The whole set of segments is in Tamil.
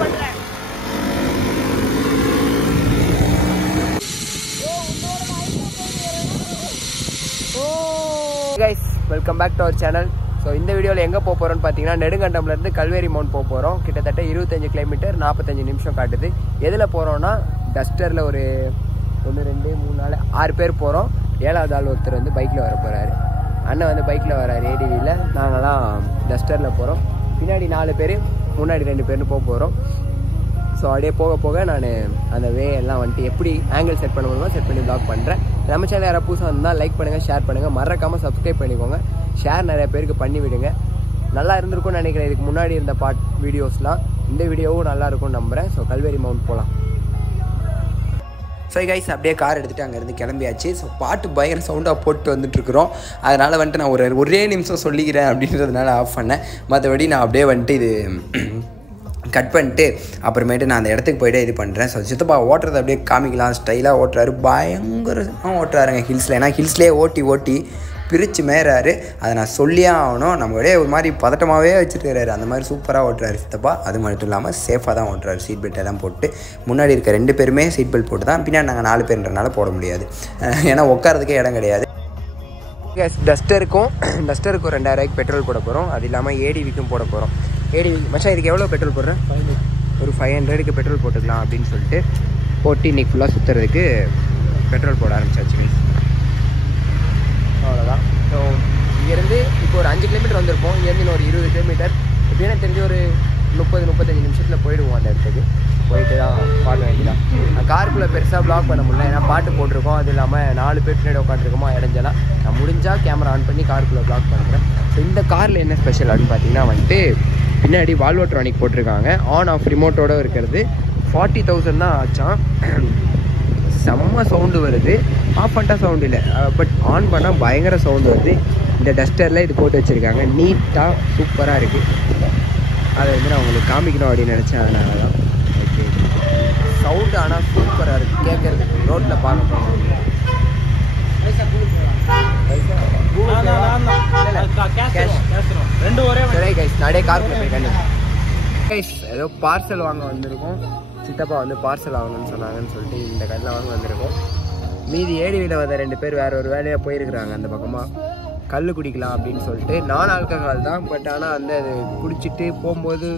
பண்றேன். Guys welcome back to our channel. So இந்த வீடியோவில் எங்கே போக போகிறோம்னு பார்த்தீங்கன்னா நெடுங்கண்டம்லேருந்து கல்வேரி மவுண்ட் போக போகிறோம். கிட்டத்தட்ட 25 கிலோமீட்டர் 45 நிமிஷம் காட்டுது. எதில் போகிறோன்னா டஸ்டரில் ஒரு 1 2 3 4 6 பேர் போகிறோம். 7வது ஆள் ஒருத்தர் வந்து பைக்கில் வர போகிறாரு. அண்ணன் வந்து பைக்கில் வராரு ஏடிவியில். நாங்கள்லாம் டஸ்டரில் போகிறோம். பின்னாடி 4 பேர், முன்னாடி 2 பேர்னு போகிறோம். ஸோ அப்படியே போக போக நான் அந்த வே எல்லாம் வந்துட்டு எப்படி ஆங்கிள் செட் பண்ண முடியுமோ செட் பண்ணி ப்ளாக் பண்ணுறேன். நம்ம சேனல் யாராவது புதுசாக வந்தால் லைக் பண்ணுங்கள், ஷேர் பண்ணுங்கள், மறக்காமல் சப்ஸ்கிரைப் பண்ணிக்கோங்க. ஷேர் நிறைய பேருக்கு பண்ணி விடுங்க. நல்லா இருந்திருக்கும்னு நினைக்கிறேன். இதுக்கு முன்னாடி இருந்த வீடியோஸ்லாம். இந்த வீடியோவும் நல்லா இருக்கும்னு நம்புகிறேன். ஸோ கல்வேரி மவுண்ட் போகலாம். ஸோ கைஸ் அப்படியே கார் எடுத்துகிட்டு அங்கேருந்து கிளம்பியாச்சு. ஸோ பாட்டு பயங்கர சவுண்டாக போட்டு வந்துட்டுருக்குறோம். அதனால் வந்துட்டு நான் ஒரே நிமிஷம் சொல்லிக்கிறேன் அப்படின்றதுனால ஆஃப் பண்ணேன். மற்றபடி நான் அப்படியே வந்துட்டு இது கட் பண்ணிட்டு அப்புறமேட்டு நான் அந்த இடத்துக்கு போய்ட்டு இது பண்ணுறேன். ஸோ சித்தப்பா ஓட்டுறது அப்படியே காமிக்கலாம். ஸ்டைலாக ஓட்டுறாரு, பயங்கரமாக ஓட்டுறாருங்க ஹில்ஸில். ஏன்னா ஹில்ஸ்லேயே ஓட்டி பிரித்து மேறாரு. அதை நான் சொல்லியே ஆகணும். நம்ம அப்படியே ஒரு மாதிரி பதட்டமாகவே வச்சுருக்கிறாரு. அந்த மாதிரி சூப்பராக ஓட்டுறாரு சித்தப்பா. அது மட்டும் இல்லாமல் சேஃபாக தான் ஓட்டுறாரு. சீட் பெல்ட் எல்லாம் போட்டு. முன்னாடி இருக்க 2 பேருமே சீட் பெல்ட் போட்டு தான். பின்னாடி நாங்கள் 4 பேருன்றனால போட முடியாது. ஏன்னா உட்காரதுக்கே இடம் கிடையாது. டஸ்டருக்கும் 2000 பெட்ரோல் போட போகிறோம். அது இல்லாமல் ஏடிவிக்கும் போட போகிறோம். ஏடிவி மச்சான் இதுக்கு எவ்வளோ பெட்ரோல் போடுறேன்? ஒரு 500க்கு பெட்ரோல் போட்டுக்கலாம் அப்படின்னு சொல்லிட்டு போட்டு இன்றைக்கி ஃபுல்லாக சுற்றுறதுக்கு பெட்ரோல் போட ஆரம்பிச்சாச்சு. அவ்வளோதான். ஸோ இங்கேருந்து இப்போ ஒரு 5 கிலோமீட்டர் வந்திருப்போம். இங்கேருந்து இன்னும் ஒரு 20 கிலோமீட்டர் எப்படின்னா தெரிஞ்சு ஒரு 30-35 நிமிஷத்தில் போயிடுவோம். அந்த இடத்துக்கு போயிட்டு தான் பார்க்க வேண்டியதான். நான் காருக்குள்ளே பெருசாக ப்ளாக் பண்ண முடியல. ஏன்னா பாட்டு போட்டிருக்கோம். அது இல்லாமல் 4 பேர் பின்னாடி உட்காந்துருக்கோமா இடைஞ்சலாம். நான் முடிஞ்சால் கேமரா ஆன் பண்ணி காருக்குள்ளே ப்ளாக் பண்ணுறேன். ஸோ இந்த காரில் என்ன ஸ்பெஷல் அப்படின்னு பார்த்தீங்கன்னா வந்துட்டு பின்னாடி வால்வோட்ரானிக் போட்டிருக்காங்க. ஆன் ஆஃப் ரிமோட்டோடு இருக்கிறது. 40,000 தான் ஆச்சான். செம்ம சவுண்டு வருது. ஆஃப் பண்ணிட்டா சவுண்டு இல்லை, பட் ஆன் பண்ணால் பயங்கர சவுண்டு வருது. இந்த டஸ்டரில் இது போட்டு வச்சுருக்காங்க. நீட்டாக சூப்பராக இருக்குது. அதை வந்து நான் உங்களுக்கு காமிக்கணும் அப்படின்னு நினச்சேன். அதனால தான். ஓகே, சவுண்டு ஆனால் சூப்பராக இருக்குது கேட்குறதுக்கு. ரோட்டில் பார்க்க போகிறோம். நிறைய காருக்குள்ள போயிருக்கேன். ஏதோ பார்சல் வாங்க வந்திருக்கோம். சித்தப்பா வந்து பார்சல் வாங்கணும்னு சொன்னாங்கன்னு சொல்லிட்டு இந்த கடையில் வாங்க வந்திருக்கோம். மீதி ஏடிவியில் வந்த 2 பேர் வேறு ஒரு வேலையாக போயிருக்கிறாங்க. அந்த பக்கமாக கல் குடிக்கலாம் அப்படின்னு சொல்லிட்டு. நான் ஆல்கஹால் தான், பட் ஆனால் வந்து அது குடிச்சிட்டு போகும்போது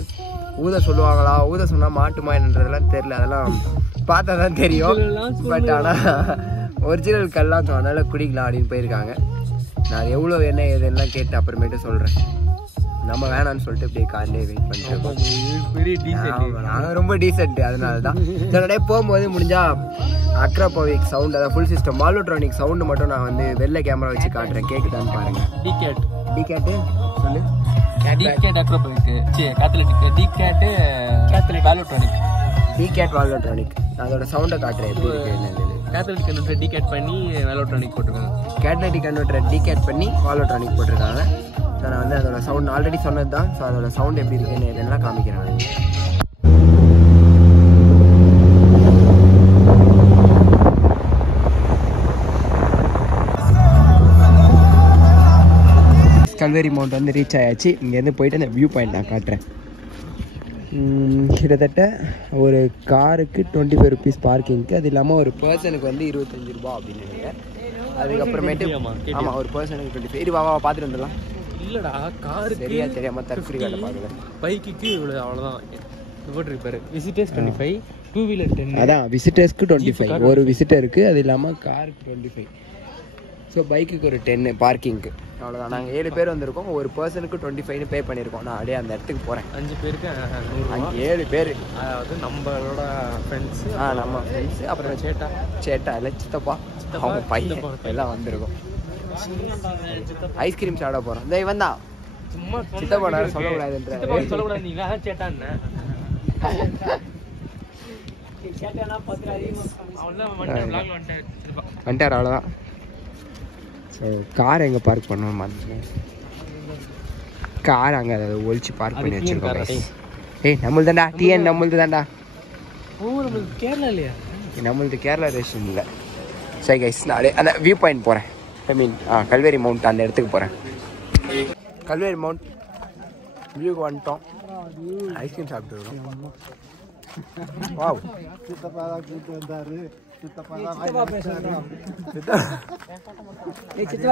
ஊத சொல்லுவாங்களா, ஊத சொன்னால் மாட்டுமா என்னன்றதெல்லாம் தெரில. அதெல்லாம் பார்த்தா தான் தெரியும். பட் ஆனால் ஒரிஜினல் கல்லாம், ஸோ அதனால் குடிக்கலாம் அப்படின்னு போயிருக்காங்க. நான் எவ்வளோ என்ன ஏதெல்லாம் கேட்டு அப்புறமேட்டு சொல்கிறேன். நம்ம வேணான்னு சொல்லிட்டு இப்படியே காலையிலே வெயிட் பண்ணிட்டு நாங்கள் ரொம்ப டீசென்ட். அதனால தான் இதனோடய போகும்போது முடிஞ்சால் அக்ராபோவிக் சவுண்ட், அதாவது ஃபுல் சிஸ்டம் வால்வோட்ரானிக் சவுண்டு மட்டும் நான் வந்து வெளில கேமரா வச்சு காட்டுறேன். கேட்குதான்னு பாருங்கள். டிகேட்டு சொல்லு. Decat Akrapovic decat Valvetronic. நான் அதோட சவுண்டை காட்டுறேன் எப்படி இருக்கு என்னது. கேத்தலிக் கன்வெர்ட்டர் டிகேட் பண்ணி வால்வோட்ரானிக் போட்டிருக்காங்க. கேத்தலிக் கன்வெர்ட்டர் டிகேட் பண்ணி வால்வோட்ரானிக் போட்டிருக்காங்க. ஸோ நான் வந்து அதோட சவுண்ட் ஆல்ரெடி சொன்னது தான். ஸோ அதோட சவுண்ட் எப்படி இருக்குன்னு இதெல்லாம் காமிக்கிறேன். கல்வேரி மவுண்ட் வந்து ரீச் ஆயாச்சு. இங்கேருந்து போயிட்டு அந்த வியூ பாயிண்ட் நான் காட்டுறேன். கிட்டத்தட்ட ஒரு காருக்கு 25 rupees பார்க்கிங்க்கு. அது இல்லாமல் ஒரு பர்சனுக்கு வந்து 25 ரூபா அப்படின்னு நினைக்கிறேன். அதுக்கப்புறமேட்டு ஆமாம் ஒரு பர்சனுக்கு 25. வா பார்த்துட்டு வந்துடலாம். இல்லைடா, காரு சரியா தெரியாமல் தற்கொலை காட்ட பார்க்கல. பைக்குக்கு இவ்வளோ அவ்வளோதான் போட்டிருப்பாரு. Visitors 25, 2 wheeler 10. அதான் விசிட்டர்ஸ்க்கு 25, ஒரு விசிட்டருக்கு. அது இல்லாமல் காருக்கு 25. ஸோ பைக்குக்கு ஒரு 10 பார்க்கிங்க்கு. அவ்வளோதான். நாங்கள் 7 பேர் வந்திருக்கோம். ஒரு பர்சனுக்கு 25 பே பண்ணியிருக்கோம். நான் அப்படியே அந்த இடத்துக்கு போகிறேன். 5 பேருக்கு 100. 7 பேர், அதாவது நம்மளோட ஃப்ரெண்ட்ஸு. நம்ம ஃப்ரெண்ட்ஸு, அப்புறம் சேட்டா இல்லை சித்தப்பா, அவங்க பையன் எல்லாம் வந்திருக்கோம். ஐஸ்கிரீம் சாப்பிட போகிறோம். இந்த இவன் தான் சும்மா சித்தப்பா சொல்லக்கூடாதுன்ற சொல்லக்கூடாது. நீங்கள் சேட்டான்னு வந்துட்டார். அவ்வளோதான். ஸோ கார் எங்கே பார்க் பண்ணணும் மாதிரி கார் அங்கே அதை ஒழிச்சு பார்க் பண்ணி வச்சுருக்கோம். ஏய் நம்மளுது தான்டா, டிஎன் நம்மளுது தான்டா. நம்மளுக்கு கேரளா இல்லையா? நம்மளுது கேரளா ரேஷன் இல்லை. சரி கைஸ், நான் அந்த வியூ பாயிண்ட் போகிறேன். ஐ மீன் கல்வேரி மவுண்ட் அந்த இடத்துக்கு போகிறேன். கல்வேரி மவுண்ட் வியூக்கு வந்துட்டோம். ஐஸ்கிரீம் சாப்பிட்டு வாவ் சித்தப்பா தான் கூட்டு வந்தாரு. சித்தப்பா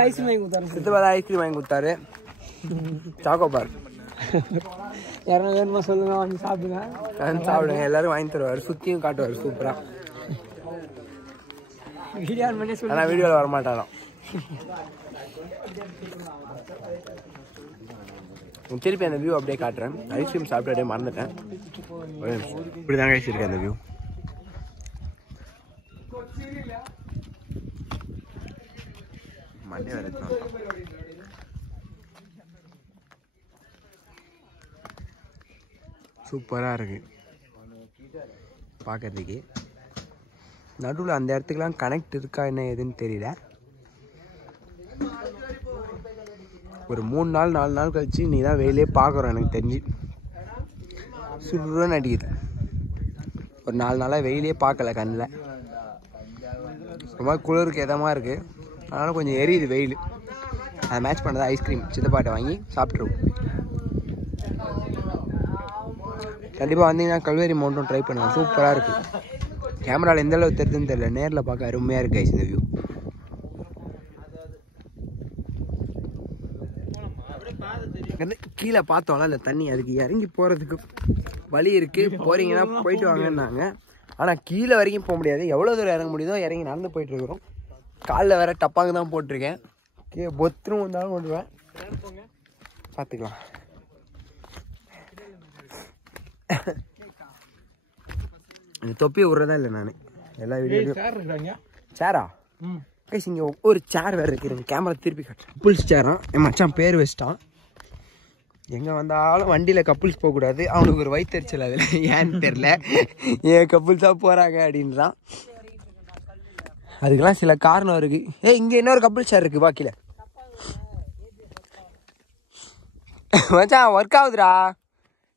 ஐஸ்கிரீம் வாங்கி கொடுத்தாரு. சாக்கோ பார் யாரும் வேணுமா சொல்லுங்க, வாங்கி சாப்பிடுங்க. சாப்பிடுங்க, எல்லாரும் வாங்கி தருவார். சுற்றியும் காட்டுவார் சூப்பராக. ஆனால் வீடியோவில் வரமாட்டாராம். திருப்பி அந்த வியூ அப்படியே காட்டுறேன். ஐஸ்கிரீம் சாப்பிட்டு அப்படியே மறந்துட்டேன். இப்படி தாங்க இருக்கேன் அந்த வியூ. மண்டே வேறு சூப்பராக இருக்கு பார்க்கறதுக்கு. நடுவில் அந்த இடத்துக்குலாம் கனெக்ட் இருக்கா என்ன ஏதுன்னு தெரியல. ஒரு 3 நாள் 4 நாள் கழிச்சு நீ தான் வெயிலே பார்க்குறோம். எனக்கு தெரிஞ்சு சுருன்னு அடிக்குது. ஒரு 4 நாளாக வெயிலே பார்க்கல கண்ணில். ரொம்ப குளிருக்கு இதமாக இருக்குது. அதனால் கொஞ்சம் எரியுது வெயில். அதை மேட்ச் பண்ணதான் ஐஸ்கிரீம் சித்தப்பாட்டை வாங்கி சாப்பிட்ருவோம். கண்டிப்பாக வந்தீங்கன்னா கல்வேரி மவுண்டன் ட்ரை பண்ணுங்கள். சூப்பராக இருக்குது. கேமராவில் எந்த அளவு தெரியுதுன்னு தெரியல, நேரில் பார்க்க அருமையாக இருக்குது இந்த வியூ. கீழே பார்த்தோம்ல அந்த தண்ணி, அதுக்கு இறங்கி போகிறதுக்கு வழி இருக்குது. போகிறீங்கன்னா போயிட்டு வாங்கன்னாங்க. ஆனால் கீழே வரைக்கும் போக முடியாது. எவ்வளோ தூரம் இறங்க முடியுதோ இறங்கி நடந்து போயிட்டுருக்குறோம். காலில் வேறு டப்பாங்க தான் போட்டிருக்கேன். பொத்துரும் வந்தாலும் கொண்டுருவேன். பார்த்துக்கலாம். தொப்பி விட்றதா இல்லை நான் எல்லா வீடியோலையும். சேரா கைஸ், இங்கே ஒரு சேர் வேறு இருக்குது. கேமரா திருப்பி காட்டுறேன். கப்புள்ஸ் சேரா என் மச்சான் பேர் வச்சிட்டான். எங்கே வந்தாலும் வண்டியில் கப்புள்ஸ் போகக்கூடாது, அவனுக்கு ஒரு வயிற்றுச்சல். அதில் ஏன்னு தெரில, ஏன் கப்புள்ஸாக போகிறாங்க அப்படின்றான். அதுக்கெல்லாம் சில காரணம் இருக்குது. இங்கே இன்னொரு கப்புள் சேர் இருக்குது பாக்கியில். மச்சான் ஒர்க் ஆகுதுடா.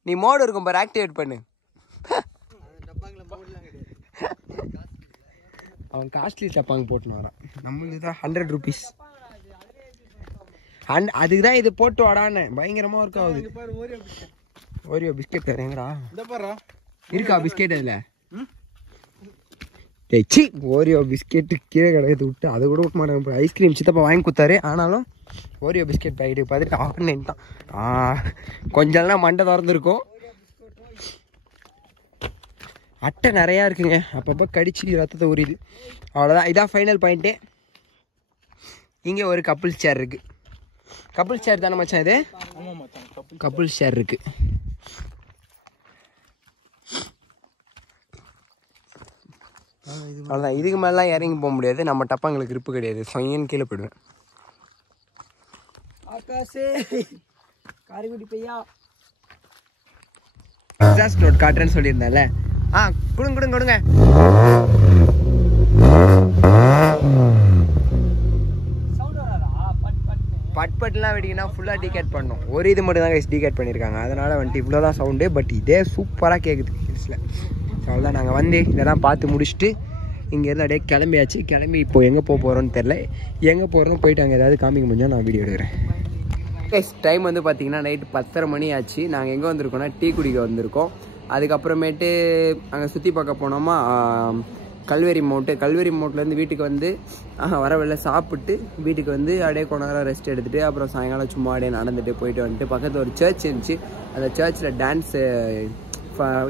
நீ மோடு இருக்கும் பாரு, ஆக்டிவேட் பண்ணு. அவன் காஸ்ட்லி டப்பாங்க போட்டுன்னு வரான். நம்மளுக்கு தான் 100 rupees. அதுக்கு தான் இது போட்டு வாடான்னு. பயங்கரமாக ஒர்க் ஆகுது. ஓரியோ பிஸ்கெட் எங்கடா இருக்கா? பிஸ்கெட் அதில் சி ஓரியோ பிஸ்கெட்டு கீழே கிடக்கிறது விட்டு அதை கூட விட்டு மாட்டேன். ஐஸ்கிரீம் சித்தப்பா வாங்கி கொடுத்தாரு. ஆனாலும் ஓரியோ பிஸ்கெட் பாக்கெட்டு பார்த்துட்டு ஆன்லைன் தான். கொஞ்ச நாள் மண்டை திறந்துருக்கும். அட்டை நிறையா இருக்குங்க. அப்பப்போ கடிச்சு ரத்தத்தை உரியுது. அவ்வளோதான். இதான் ஃபைனல் பாயிண்ட்டு. இங்கே ஒரு கப்புள்ஸ் சேர் இருக்குது. கப்புள்ஸ் சேர் தானே மச்சான் இது? கப்புள்ஸ் சேர் இருக்குது. அவ்வளோதான். இதுக்கு மேலாம் இறங்கி போக முடியாது. நம்ம டப்பாங்களுக்கு grip கிடையாது. சொங்கன்னு கீழே போயிடுவேன். எக்ஸாஸ்ட் நோட் காட்டுறேன்னு சொல்லியிருந்தேன்ல. கொடுங்க. பட்லாம் வெடிக்கனா ஃபுல்லாக டீகேட் பண்ணணும். ஒரு இது மட்டும் தான் டீகேட் பண்ணியிருக்காங்க. அதனால் வந்துட்டு இவ்வளோ தான் சவுண்டு. பட் இதே சூப்பராக கேட்குது ஹில்ஸில். ஸோ அவ்வளோதான். நாங்கள் வந்து இதெல்லாம் பார்த்து முடிச்சுட்டு இங்கேருந்து அப்படியே கிளம்பியாச்சு. கிளம்பி இப்போ எங்கே போக போகிறோன்னு தெரில. எங்கே போகிறோம் போயிட்டு அங்கே ஏதாவது காமிக்க முடிஞ்சால் நான் வீடியோ எடுக்கிறேன். டைம் வந்து பார்த்திங்கன்னா நைட்டு 10:30 மணி ஆச்சு. நாங்கள் எங்கே வந்திருக்கோம்னா டீ குடிக்க வந்திருக்கோம். அதுக்கப்புறமேட்டு அங்கே சுற்றி பார்க்க போனோமா கல்வேரி மவுண்ட்லேருந்து வீட்டுக்கு வந்து வர வெளில சாப்பிட்டு வீட்டுக்கு வந்து அப்படியே கொஞ்ச நேரம் ரெஸ்ட் எடுத்துகிட்டு அப்புறம் சாயங்காலம் சும்மா அப்படியே நடந்துட்டு போயிட்டு வந்துட்டு பக்கத்தில் ஒரு சர்ச் இருந்துச்சு. அந்த சர்ச்சில் டான்ஸு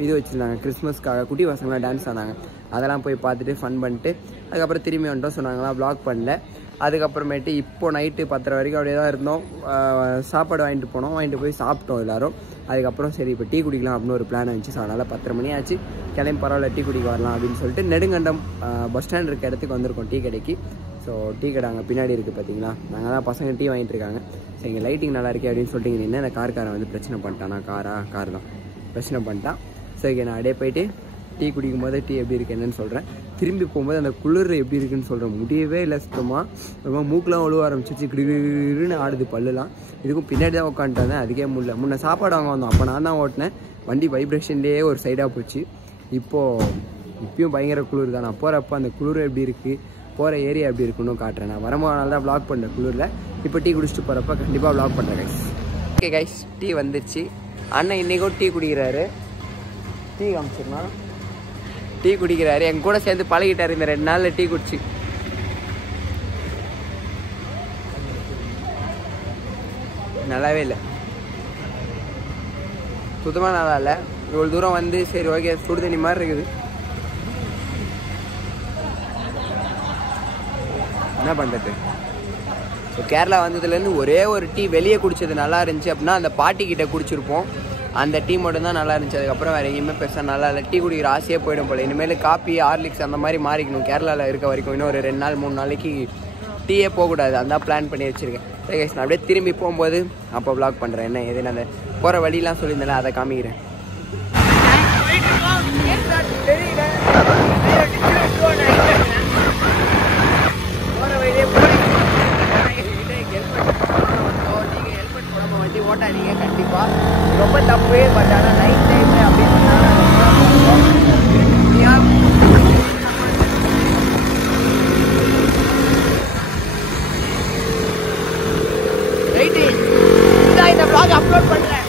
இது வச்சுருந்தாங்க. கிறிஸ்மஸ்க்காக குட்டி பசங்களாம் டான்ஸ் ஆனாங்க. அதெல்லாம் போய் பார்த்துட்டு ஃபன் பண்ணிட்டு அதுக்கப்புறம் திரும்பி வந்துட்டோம். சொன்னாங்களாம் வ்ளாக் பண்ணல. அதுக்கப்புறமேட்டு இப்போ நைட்டு 10:30 வரைக்கும் அப்படியே தான் இருந்தோம். சாப்பாடு வாங்கிட்டு போய் சாப்பிட்டோம் எல்லோரும். அதுக்கப்புறம் சரி இப்போ டீ குடிக்கலாம் அப்படின்னு ஒரு பிளான் இருந்துச்சு. ஸோ அதனால் 10:30 மணி ஆச்சு. கிளம்பி பரவாயில்ல டீ குடிக்க வரலாம் அப்படின்னு சொல்லிட்டு நெடுங்கண்டம் பஸ் ஸ்டாண்ட் இருக்க இடத்துக்கு வந்திருக்கோம் டீ கடைக்கு. ஸோ டீ கடை அங்கே பின்னாடி இருக்குது பார்த்தீங்களா. நாங்கள் தான் பசங்க டீ வாங்கிட்டு இருக்காங்க. ஸோ இங்கே லைட்டிங் நல்லா இருக்கே அப்படின்னு சொல்லிட்டு என்ன இந்த கார்காரன் வந்து பிரச்சனை பண்ணிட்டான். கார் தான் பிரச்சனை பண்ணிட்டான். ஸோ இங்கே நான் அப்படியே போயிட்டு டீ குடிக்கும் போது டீ எப்படி இருக்குது என்னன்னு சொல்கிறேன். திரும்பி போகும்போது அந்த குளிர் எப்படி இருக்குன்னு சொல்கிறேன். முடியவே இல்லை சுத்தமாக. ரொம்ப மூக்கெலாம் ஒழுவ ஆரம்பிச்சிச்சு. கிடுன்னு ஆடுது பல்லுலாம். இதுக்கும் பின்னாடி தான் உட்காந்துட்டாங்க. அதுக்கே முடியல. முன்ன சாப்பாடு வாங்க வந்தோம். அப்போ நான் தான் ஓட்டினேன். வண்டி வைப்ரேஷன்லேயே ஒரு சைடாக போச்சு. இப்போயும் பயங்கர குளிர் தான். நான் போகிறப்ப அந்த குளிர் எப்படி இருக்குது, போகிற ஏரியா எப்படி இருக்குன்னு காட்டுறேன். நான் வரும்போது தான் வ்ளாக் பண்ணுறேன் குளிரில். இப்போ டீ குடிச்சிட்டு போகிறப்ப கண்டிப்பாக வ்ளாக் பண்ணுறேன் கைஸ். ஓகே கைஸ், டீ வந்துருச்சு. அண்ணன் இன்றைக்கும் டீ குடிக்கிறாரு. டீ காமிச்சிடலாம். டீ குடிக்கிறாரு. என் கூட சேர்ந்து பழகிட்டார் இந்த 2 நாளில் டீ குடிச்சு. நல்லாவே இல்லை, சுத்தமாக நல்லா இல்லை. இவ்வளோ தூரம் வந்து சரி ஓகே சுடு தண்ணி மாதிரி இருக்குது, என்ன பண்ணுறது. ஸோ கேரளா வந்ததுலேருந்து ஒரே ஒரு டீ வெளியே குடித்தது நல்லா இருந்துச்சு அப்படின்னா அந்த பாட்டிக்கிட்ட குடிச்சிருப்போம். அந்த டீ மட்டும் தான் நல்லா இருந்துச்சு. அதுக்கப்புறம் வேறு எங்கேயுமே பெருசாக நல்லா இல்லை. டீ குடிக்கிற ஆசையே போயிடும் போல. இனிமேல் காப்பி ஹார்லிக்ஸ் அந்த மாதிரி மாறிக்கணும் கேரளாவில் இருக்க வரைக்கும். இன்னும் ஒரு 2 நாள் 3 நாளைக்கு டீயே போகக்கூடாது. அந்த பிளான் பண்ணி வச்சுருக்கேன். சரி கைஸ், நான் அப்படியே திரும்பி போகும்போது அப்போ வ்ளாக் பண்ணுறேன். என்ன எது நான் போகிற வழியெலாம் சொல்லியிருந்தேன், அதை காமிக்கிறேன். வண்டி ஓட்டாதீங்க கண்டிப்பாக, ரொம்ப தப்பு. பட் ஆனால் நைட் டைம் அப்படின்னு ரைட்டு இந்த vlog அப்லோட் பண்ணுறேன்.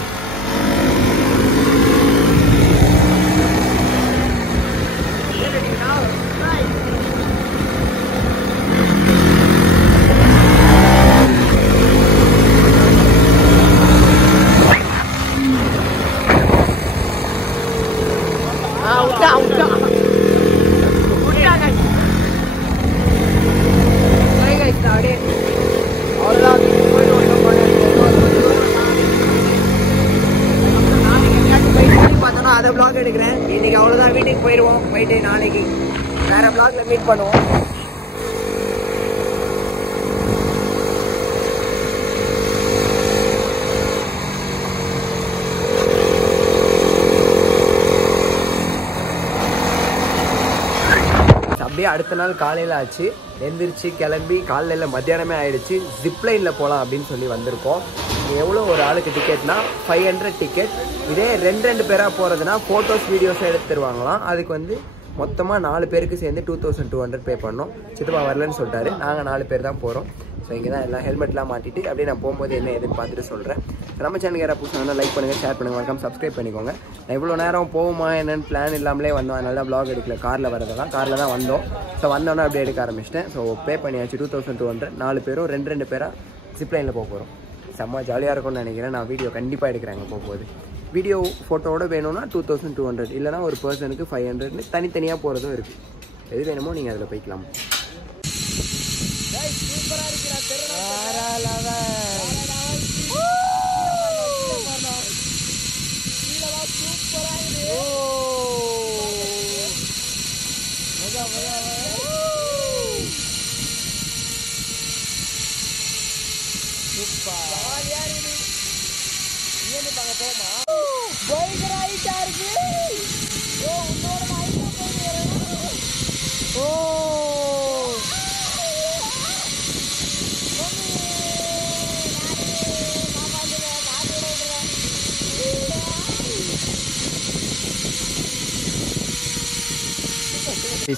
அதை vlog எடுக்கிறேன். இன்னைக்கு அவ்வளோதான், வீட்டுக்கு போயிடுவோம். போயிட்டு நாளைக்கு வேற vlogல மீட் பண்ணுவோம். அப்படியே அடுத்த நாள் காலையில் ஆச்சு. எந்திரிச்சு கிளம்பி காலையில் மத்தியானமே ஆயிடுச்சு. ஜிப்லைனில் போகலாம் அப்படின்னு சொல்லி வந்திருக்கோம். எவ்வளோ ஒரு ஆளுக்கு டிக்கெட்னா 500 டிக்கெட். இதே 2 பேராக போகிறதுனா ஃபோட்டோஸ் வீடியோஸ் எடுத்துருவாங்களாம். அதுக்கு வந்து மொத்தமாக 4 பேருக்கு சேர்ந்து 2200 பே பண்ணோம். சித்தப்பா வரலன்னு சொல்லிட்டாரு. நாங்கள் 4 பேர் தான் போகிறோம். ஸோ இங்கே தான் எல்லாம் ஹெல்மெட்லாம் மாட்டிட்டு அப்படியே நான் போகும்போது என்ன எதுன்னு பார்த்துட்டு சொல்கிறேன். நம்ம சேனலுக்கு யாராவது புதுசாக லைக் பண்ணுங்கள், ஷேர் பண்ணுங்கள், வணக்கம், சப்ஸ்கிரைப் பண்ணிக்கோங்க. நான் இவ்வளோ நேரம் போகுமா என்னென்னு பிளான் இல்லாமலே வந்தோம். அதனால தான் vlog எடுக்கல. காரில் வரதெல்லாம் காரில் தான் வந்தோம். ஸோ வந்தோன்னே அப்படியே எடுக்க ஆரம்பிச்சிட்டேன். ஸோ பே பண்ணியாச்சு 2200. 4 பேரும் 2 பேராக ஜிப்லைனில் போக போகிறோம். செம்ம ஜாலியாக இருக்கும்னு நினைக்கிறேன். நான் வீடியோ கண்டிப்பாக எடுக்கிறேங்க போகும்போது. வீடியோ ஃபோட்டோவோட வேணும்னா 2200, இல்லைனா ஒரு பர்சனுக்கு 500ன்னு தனித்தனியாக போகிறதும் இருக்குது. எது வேணுமோ நீங்கள் அதில் போய்க்கலாம்.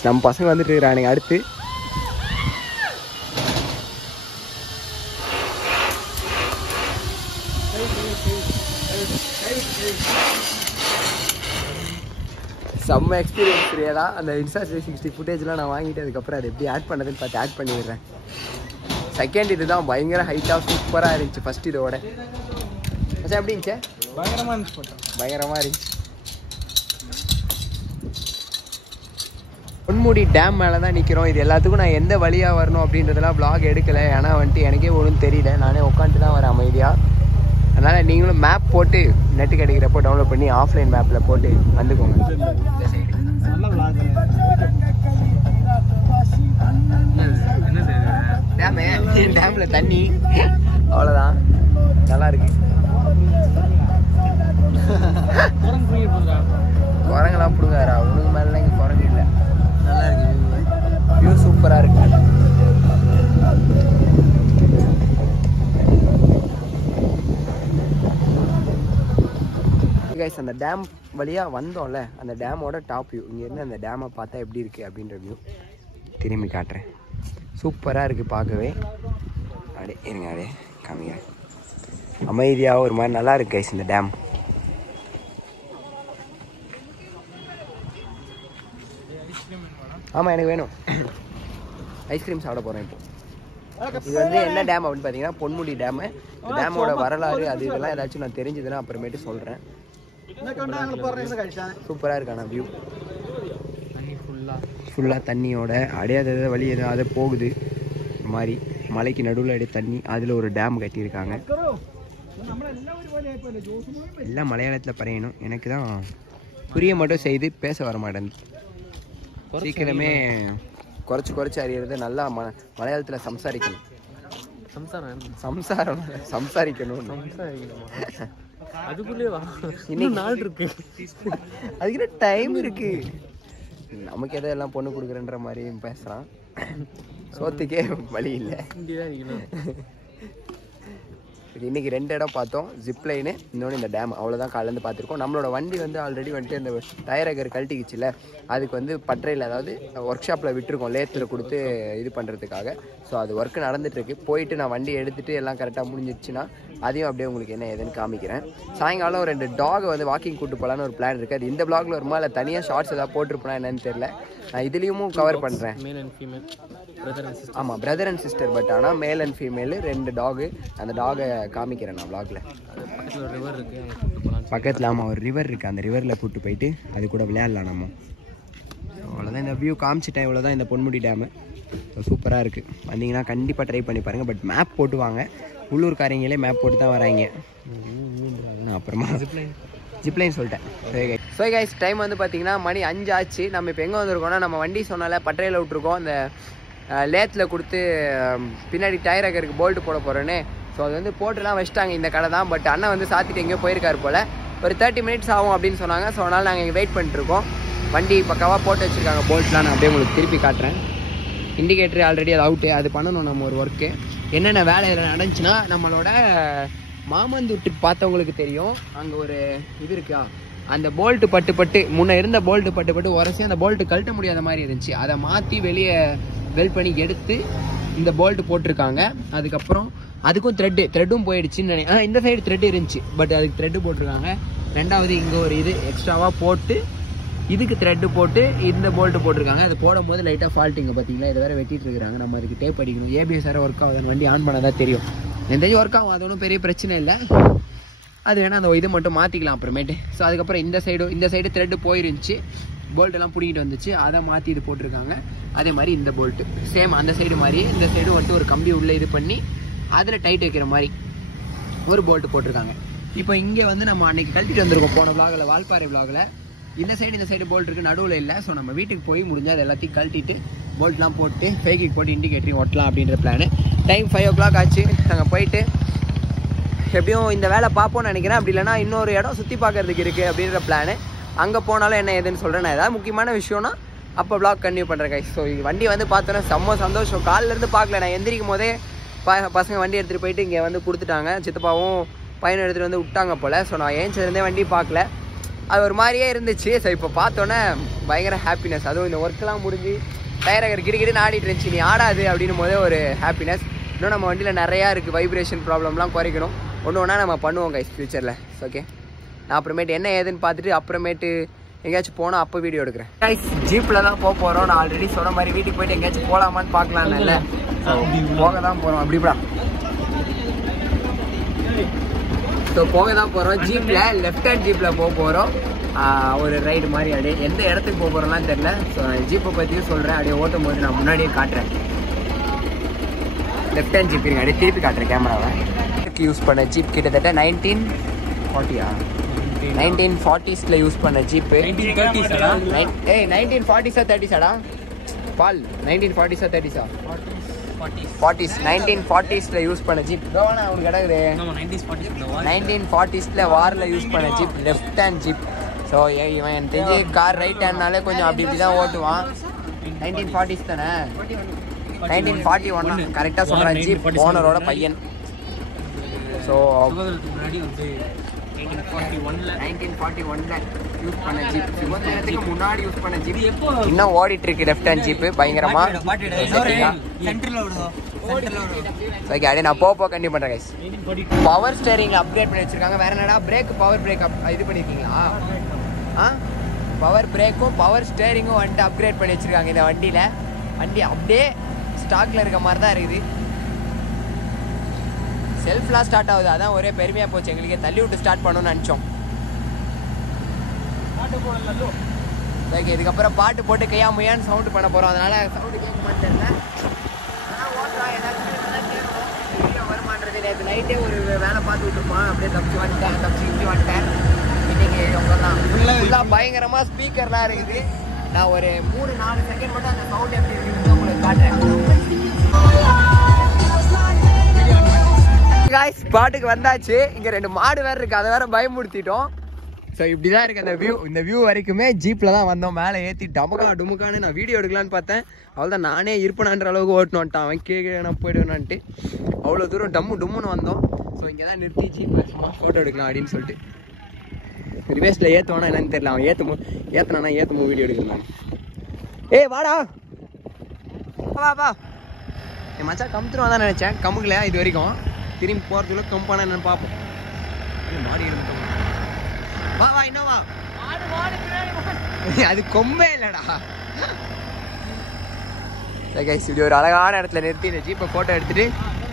நம்ம பசங்க வந்துட்டு இருக்கிறானுங்க. அடுத்து செம்ம எக்ஸ்பீரியன்ஸ் ரியலா. அந்த இன்ஸ்டா 360 ஃபுட்டேஜ்லாம் நான் வாங்கிட்டு அதுக்கப்புறம் அது எப்படி ஆட் பண்ணதுன்னு பார்த்து ஆட் பண்ணிடுறேன். செகண்ட் இதுதான் பயங்கர ஹைட்டாக சூப்பராக இருந்துச்சு. ஃபர்ஸ்ட் இதோட எப்படி இருந்துச்சு? பயங்கரமாக இருந்துச்சு. பயங்கரமாக இருந்துச்சு. பொன்முடி டேம் மேலே தான் நிற்கிறோம். இது எல்லாத்துக்கும் நான் எந்த வழியாக வரணும் அப்படின்றதெல்லாம் vlog எடுக்கலை. ஏன்னா வந்துட்டு எனக்கே ஒன்றும் தெரியல. நானே உட்காந்துட்டு தான் வரேன் அமைதியாக. அதனால் நீங்களும் மேப் போட்டு நெட்டு கிடைக்கிறப்போ டவுன்லோட் பண்ணி ஆஃப்லைன் மேப்பில் போட்டு வந்துக்கோங்க. இந்த சைடு டேமில் தண்ணி அவ்வளோதான், நல்லா இருக்கு. குரங்கெல்லாம் பிடுங்காரா? உனக்கு மேலே இங்கே குரங்கு இல்லை. நல்லா இருக்கு. வியூ சூப்பராக இருக்கு. கைஸ், அந்த டேம் வழியாக வந்தோம்ல, அந்த டேமோட டாப் வியூ இங்கேருந்து அந்த டேமை பார்த்தா எப்படி இருக்குது அப்படின்ற வியூ திரும்பி காட்டுறேன். சூப்பராக இருக்குது பார்க்கவே. அப்படியே இருங்க, அப்படியே காமிங்க. அமைதியாக ஒரு மாதிரி நல்லா இருக்கு கைஸ் இந்த டேம். ஆமாம் எனக்கு வேணும். ஐஸ்கிரீம் சாப்பிட போகிறேன் இப்போ. இது வந்து என்ன டேம் அப்படின்னு பார்த்தீங்கன்னா பொன்முடி டேமு. டேமோட வரலாறு அது இதெல்லாம் ஏதாச்சும் நான் தெரிஞ்சதுன்னா அப்புறமேட்டு சொல்கிறேன். சூப்பராக இருக்காண்ணா வியூ. தண்ணி ஃபுல்லாக தண்ணியோட அடையாத வழி எதாவது போகுது. இந்த மாதிரி மலைக்கு நடுவில் அப்படியே தண்ணி. அதில் ஒரு டேம் கட்டியிருக்காங்க. எல்லாம் மலையாளத்தில் பறையணும். எனக்கு தான் புரிய மட்டும் செய்து பேச வர மாட்டேங்குது. சீக்கிரமே குறைச்சி அறியறது நல்லா மலையாளத்தில் சம்சாரிக்கணும். சம்சாரிக்கணும். அதுக்குள்ளே இன்னும் நாள் இருக்கு. அதுக்கு டைம் இருக்கு. நமக்கு எதோ எல்லாம் பொண்ணு கொடுக்குறன்ற மாதிரி பேசுகிறான். சோத்துக்கே வழி இல்லை. இன்னைக்கு 2 இடம் பார்த்தோம். ஜிப்லைனு இன்னொன்று இந்த டேம். அவ்வளோதான் காலையிலேருந்து பார்த்துருக்கோம். நம்மளோட வண்டி வந்து ஆல்ரெடி வந்துட்டு இந்த டயர் அகர் கழட்டிக்குச்சுல, அதுக்கு வந்து பட்டறையில் அதாவது ஒர்க் ஷாப்பில் விட்டுருக்கோம் லேத்தில் கொடுத்து இது பண்ணுறதுக்காக. ஸோ அது ஒர்க்கு நடந்துகிட்ருக்கு. போயிட்டு நான் வண்டி எடுத்துகிட்டு எல்லாம் கரெக்டாக முடிஞ்சிடுச்சுன்னா அதையும் அப்படியே உங்களுக்கு என்ன ஏதுன்னு காமிக்கிறேன். சாயங்காலம் 2 டாகை வந்து வாக்கிங் கூட்டு போகலான்னு ஒரு பிளான் இருக்குது. அது இந்த பிளாகில் வருமா இல்லை தனியாக ஷார்ட்ஸ் ஏதாவது போட்டிருப்பேனா என்னன்னு தெரியல. நான் இதுலேயும் கவர் பண்ணுறேன். ஆமாம், பிரதர் அண்ட் சிஸ்டர். பட் ஆனால் மேல் அண்ட் ஃபீமேலு 2 டாகு. அந்த டாகை காமிக்கிறேன் நான் vlogல. பக்கத்தில் ஆமாம் ஒரு ரிவர் இருக்குது. அந்த ரிவரில் கூப்பிட்டு போயிட்டு அது கூட விளையாடலாம் நம்ம. அவ்வளோதான். இந்த வியூ காமிச்சிட்டேன். இவ்வளோதான் இந்த பொன்முடி டேமு. சூப்பராக இருக்குது. வந்தீங்கன்னா கண்டிப்பாக ட்ரை பண்ணி பாருங்கள். பட் மேப் போட்டு வாங்க. உள்ளூர்காரங்களே மேப் போட்டு தான் வராங்க. அப்புறமா ஜிப்லைன் சொல்லிட்டேன். ஸோ கைஸ் டைம் வந்து பார்த்தீங்கன்னா மணி 5 ஆச்சு. நம்ம இப்போ எங்கே வந்திருக்கோம்னா நம்ம வண்டி சொன்னால பட்டறையில் விட்டுருக்கோம். அந்த லேத்தில் கொடுத்து பின்னாடி டயர் அகருக்கு போல்ட்டு போட போகிறேன்னு. ஸோ அது வந்து போட்டுலாம் வச்சிட்டாங்க இந்த கடை தான். பட் அண்ணன் வந்து சாத்திட்டு எங்கேயோ போயிருக்காரு போல். ஒரு 30 மினிட்ஸ் ஆகும் அப்படின்னு சொன்னாங்க. ஸோ அதனால் நாங்கள் இங்கே வெயிட் பண்ணிட்டுருக்கோம். வண்டி பக்காவாக போட்டு வச்சுருக்காங்க போல்ட்லாம். நான் அப்படியே உங்களுக்கு திருப்பி காட்டுறேன். இண்டிகேட்டர் ஆல்ரெடி அது அவுட்டு. அது பண்ணணும் நம்ம ஒரு ஒர்க்கு. என்னென்ன வேலை இதில் நடந்துச்சுன்னா நம்மளோட மாமந்தூட்டு பார்த்தவங்களுக்கு தெரியும். அங்கே ஒரு இது இருக்கா, அந்த போல்ட்டு பட்டு முன்னே இருந்த போல்ட்டு பட்டு உரசி அந்த போல்ட்டு கழட்ட முடியாத மாதிரி இருந்துச்சு. அதை மாற்றி வெளியே வெல்ட் பண்ணி எடுத்து இந்த போல்ட்டு போட்டிருக்காங்க. அதுக்கப்புறம் அதுக்கும் த்ரெட்டும் போயிடுச்சுன்னு நினைக்கிறேன். இந்த சைடு த்ரெட் இருந்துச்சு, பட் அதுக்கு த்ரெட்டு போட்டிருக்காங்க. 2வது இங்கே ஒரு இது எக்ஸ்ட்ராவாக போட்டு இதுக்கு த்ரெட்டு போட்டு இந்த போல்ட்டு போட்டிருக்காங்க. அது போடும்போது லைட்டாக ஃபால்ட்டிங்க பார்த்தீங்களா. இதை வேறு வெட்டிட்டு இருக்கிறாங்க. நம்ம அதுக்கு டேப் அடிக்கணும். ஏபிஎஸ் வேறு ஒர்க் ஆகுது. வண்டி ஆன் பண்ணால் தான் தெரியும். எந்த ஒர்க் ஆகும், அது ஒன்றும் பெரிய பிரச்சனை இல்லை. அது வேணால் அந்த இது மட்டும் மாற்றிக்கலாம் அப்புறமேட்டு. ஸோ அதுக்கப்புறம் இந்த சைடு த்ரெட்டு போயிருந்துச்சு. போல்ட்டெல்லாம் பிடிக்கிட்டு வந்துச்சு. அதை மாற்றி இது போட்டிருக்காங்க. அதே மாதிரி இந்த போல்ட்டு சேம் அந்த சைடு மாதிரி இந்த சைடு வந்துட்டு ஒரு கம்பி உள்ளே இது பண்ணி அதில் டைட் வைக்கிற மாதிரி ஒரு போல்ட்டு போட்டிருக்காங்க. இப்போ இங்கே வந்து நம்ம அன்றைக்கி கழட்டிட்டு வந்திருக்கோம் போன விளாகில், வால்பாறை விளாகில். இந்த சைடு போல்ட் இருக்குது, நடுவில் இல்லை. ஸோ நம்ம வீட்டுக்கு போய் முடிஞ்சால் அது எல்லாத்தையும் கழட்டிட்டு போல்ட்லாம் போட்டு ஃபேக்கிக் போட்டு இண்டிகேட்டரையும் ஒட்டலாம் அப்படின்ற பிளானு. டைம் 5 o'clock ஆச்சு. நாங்கள் போயிட்டு எப்படியும் இந்த வேலை பார்ப்போம்னு நினைக்கிறேன். அப்படி இல்லைனா இன்னொரு இடம் சுற்றி பார்க்கறதுக்கு இருக்குது அப்படின்ற பிளானு. அங்கே போனாலும் என்ன ஏதுன்னு சொல்கிறேன். நான் ஏதாவது முக்கியமான விஷயம்னா அப்போ vlog கன்டினியூ பண்ணுறேன் guys. ஸோ வண்டி வந்து பார்த்தோன்னா செம்ம சந்தோஷம். காலிலேருந்து பார்க்கல. நான் எந்திரிக்கும் போதே பசங்க வண்டி எடுத்துகிட்டு போயிட்டு இங்கே வந்து கொடுத்துட்டாங்க. சித்தப்பாவும் பையனை எடுத்துகிட்டு வந்து விட்டாங்க போல். ஸோ நான் ஏஞ்சதுலேருந்தே வண்டி பார்க்கல. அது ஒரு மாதிரியே இருந்துச்சு. ஸோ இப்போ பார்த்தோன்னே பயங்கர ஹாப்பினஸ். அதுவும் இந்த ஒர்க்கெலாம் முடிஞ்சு டயர் அகர் கிரிக்கிட்டு ஆடிட்டு இருந்துச்சு. நீ ஆடாது அப்படின்னும் போதே ஒரு ஹாப்பினஸ். இன்னும் நம்ம வண்டியில் நிறையா இருக்குது. வைப்ரேஷன் ப்ராப்ளம்லாம் குறைக்கணும். ஒன்று நம்ம பண்ணுவோம் கைஸ் ஃபியூச்சரில். ஓகே, நான் அப்புறமேட்டு என்ன ஏதுன்னு பார்த்துட்டு அப்புறமேட்டு எங்கேயாச்சும் போனால் அப்போ வீடியோ எடுக்கிறேன். கைஸ் ஜீப்பில் தான் போகிறோம். நான் ஆல்ரெடி சொன்ன மாதிரி வீட்டுக்கு போயிட்டு எங்கேயாச்சும் போகலாமான்னு பார்க்கலாம்ல. இல்லை போக தான் போகிறோம். அப்படிப்படா. ஸோ போக தான் போகிறோம். ஜீப்பில் லெஃப்ட் ஹேண்ட் ஜீப்பில் போகிறோம். ஒரு ரைடு மாதிரி அப்படியே எந்த இடத்துக்கு போகிறோம்லாம் தெரில. ஸோ ஜீப்பை பற்றியும் சொல்கிறேன். அப்படியே ஓட்டும் போது நான் முன்னாடியே காட்டுறேன். லெஃப்ட் ஹேண்ட் ஜீப் இருங்க, அப்படியே திருப்பி காட்டுறேன் கேமராவை. யூஸ் பண்ண ஜீப் கிட்டத்தட்ட 1940s யூஸ் பண்ண ஜீப்பு. 1940s 30s பால் 1940s 30s 40s 1940s use பண்ண ஜீப். அவனுக்கு கிடக்குது 1940s வாரில் யூஸ் பண்ண jeep, left hand jeep. So இவன் எனக்கு தெரிஞ்சு கார் ரைட் ஹேண்ட்னாலே கொஞ்சம் அப்படி இப்படி தான் ஓட்டுவான். 1940s தானே, 1941 கரெக்டாக சொல்கிறேன். ஜீப் ஓனரோட பையன். ஸோ 1941 யூஸ் பண்ண ஜீப், சுதந்திரத்துக்கு முன்னாடி யூஸ் பண்ண ஜீப் இன்னும் ஓடிட்டு இருக்கு. லெஃப்ட் ஹேண்ட் ஜீப்பு பயங்கரமா. ஓகே, அப்படியே நான் போக கண்டிப்பாக பண்ணுறேன் கைஸ். பவர் ஸ்டேரிங் அப்கிரேட் பண்ணி வச்சிருக்காங்க. வேற என்னடா பிரேக், பவர் பிரேக் இது பண்ணியிருக்கீங்களா? பவர் பிரேக்கும் பவர் ஸ்டேரிங்கும் வந்துட்டு அப்கிரேட் பண்ணி வச்சுருக்காங்க இந்த வண்டியில். வண்டி அப்படியே ஸ்டாக்கில் இருக்க மாதிரி தான் இருக்குது. செல்ஃப்லாம் ஸ்டார்ட் ஆகுது, அதான் ஒரே பெருமையாக போச்சு எங்களுக்கே. தள்ளி விட்டு ஸ்டார்ட் பண்ணணும்னு நினச்சோம். ஓகே, இதுக்கப்புறம் பாட்டு போட்டு கையா முயான்னு சவுண்டு பண்ண போகிறோம். அதனால் சவுண்டு கேட்க மாட்டேன். ஆனால் ஓட்டுறோம், ஏதாச்சும் வருமானது. நேற்று நைட்டே ஒரு வேலை பார்த்து விட்டுருப்பான், அப்படியே தப்பிச்சு இங்கே வந்துட்டேன். இன்னைக்கு தான் ஃபுல்லாக பயங்கரமாக ஸ்பீக்கர்லாம் இருக்குது. நான் ஒரு 3-4 செகண்ட் மட்டும் அந்த சவுண்ட் எப்படி இருக்குன்னு உங்களுக்கு காட்டுறேன். காய்ஸ், பாட்டுக்கு வந்தாச்சு. இங்கே 2 மாடு வேறு இருக்குது, அதை வேறு பயமுடுத்திட்டோம். ஸோ இப்படி தான் இருக்குது அந்த வியூ. இந்த வியூ வரைக்குமே ஜீப்பில் தான் வந்தோம். மேலே ஏற்றி டுமுக்கான்னு நான் வீடியோ எடுக்கலான்னு பார்த்தேன். அவ்வளோதான், நானே இருப்பேனான்ற அளவுக்கு ஓட்டணும் வந்துட்டான். அவன் கேட்க நான் போய்டுவேனான்ட்டு அவ்வளோ தூரம் டம்முன்னு வந்தோம். ஸோ இங்கே தான் நிறுத்தி ஜீப்பை சும்மா ஃபோட்டோ எடுக்கலாம் அப்படின்னு சொல்லிட்டு. ரிவேஸில் ஏற்றுவானா என்னன்னு தெரியல. அவன் ஏற்றுனானா ஏற்றும் வீடியோ எடுக்கலாம். ஏய் வாடா, வா. என் மச்சான் கமுத்துருவான் தான் நினச்சேன். கமுக்கல இது வரைக்கும். திரும்பி போகிறதுக்குள்ள கம்பானா என்னன்னு பார்ப்போம். மாடி இருந்துட்டோம். வா இன்னும் வா. அது கொம்பே இல்லைடா. இப்படி ஒரு அழகான இடத்துல நிறுத்தி இந்த ஜீப்பை ஃபோட்டோ எடுத்துகிட்டு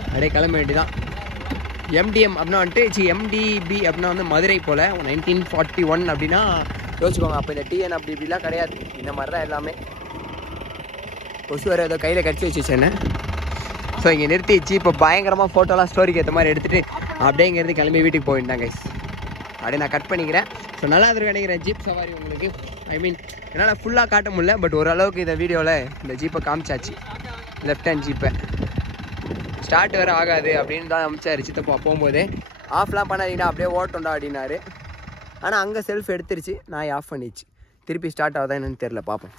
அப்படியே கிளம்ப வேண்டியதான். எம்டிஎம் அப்படின்னா வந்துட்டு எம்டிபி அப்படின்னா வந்து மதுரை போல் 1941 அப்படின்னா யோசிச்சுக்கோங்க. அப்போ இந்த டிஎன் அப்படி இப்படிலாம் கிடையாது. இந்த மாதிரி தான் எல்லாமே. கொசு வேறு ஏதோ கையில் கடிச்சு வச்சுச்சேன்னு. ஸோ இங்கே நிறுத்தி ஜீப்பை பயங்கரமாக ஃபோட்டோலாம் ஸ்டோரிக்கு ஏற்ற மாதிரி எடுத்துகிட்டு அப்படியே இங்கேருந்து கிளம்பி வீட்டுக்கு போயிட்டேன் கைஸ். அப்படியே நான் கட் பண்ணிக்கிறேன். ஸோ நல்லா இருக்கு நினைக்கிறேன் ஜீப் சவாரி உங்களுக்கு. ஐ மீன் என்னால் ஃபுல்லாக காட்ட முடியல, பட் ஓரளவுக்கு இந்த வீடியோவில் இந்த ஜீப்பை காமிச்சாச்சு. லெஃப்ட் ஹேண்ட் ஜீப்பை ஸ்டார்ட் வேறு ஆகாது அப்படின்னு தான் அமிச்சாரு சித்தப்பா போகும்போதே. ஆஃப்லாம் பண்ணாதீங்கன்னா அப்படியே ஓட்டோண்டா அப்படின்னாரு. ஆனால் அங்கே செல்ஃப் எடுத்துருச்சு, நான் ஆஃப் பண்ணிச்சு. திருப்பி ஸ்டார்ட் ஆகுதா என்னன்னு தெரில, பார்ப்போம்.